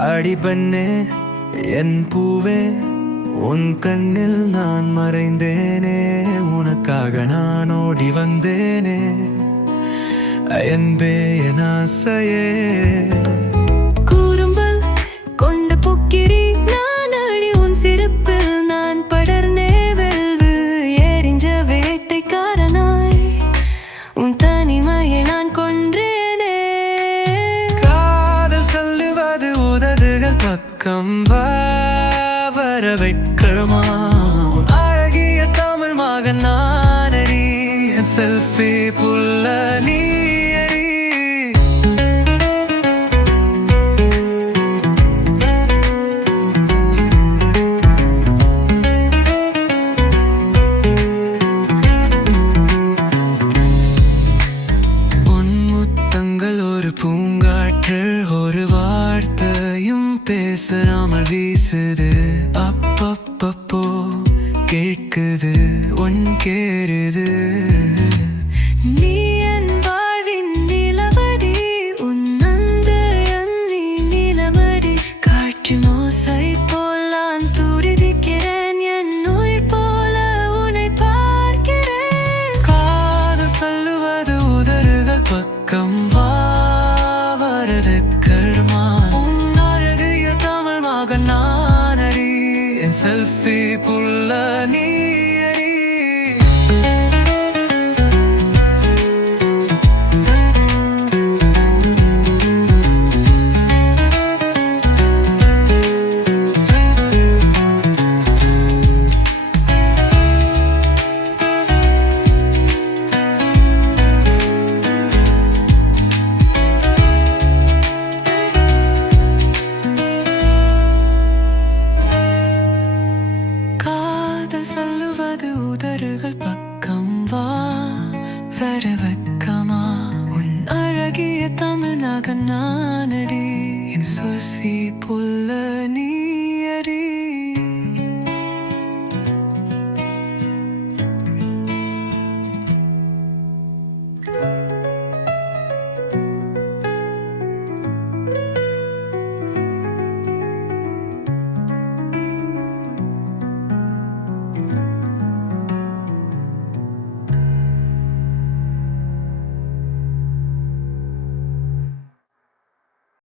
அடிபண்ணே என் பூவே, உன் கண்ணில் நான் மறைந்தேனே, உனக்காக நான் ஓடி வந்தேனே, அன்பே என் ஆசையே. கூறும்பல் கொண்ட பொக்கிரி நான் அடி உன் சிரிப்பில் நான் படர்ந்தே வெல்வு எரிஞ்ச வேட்டைக்காரனாய் உன் தனிமையை நான் கொன்றேனே. காதல் சொல்லுவது உதடுகள் பக்கம் வா, வர வெட்கமா, அழகிய தமிழ் மகன் நானடி, என் செல்ஃபி புல்ல நீ அடி. உன் முத்தங்கள் ஒரு பூங்காற்று, ஒரு வார்த்தையும் பேசாமல் வீசுது, அப்பப்பப்போ கேட்குது உன் கேருது. நீ என் வாழ்வின் நிலவடி, உன் அன்பு எண்ணி நிலமடி, காற்றின் ஓசை போல் நான் துடிக்கிறேன், என் உயிர் போல உன்னை பார்க்கிறேன். காதல் சொல்லுவது உதடுகள் பக்கம் வா, வரதற்கர்மா, உன் அழகிய தமிழ் மகன் நானடி, என் செல்ஃபி புல்ல நீ அடி. காதல் சொல்லுவது உதடுகள் பக்கம் வா, வர வெட்கமா, உன் அழகிய தமிழ் நகன் நானடி, என் சுசி புல்ல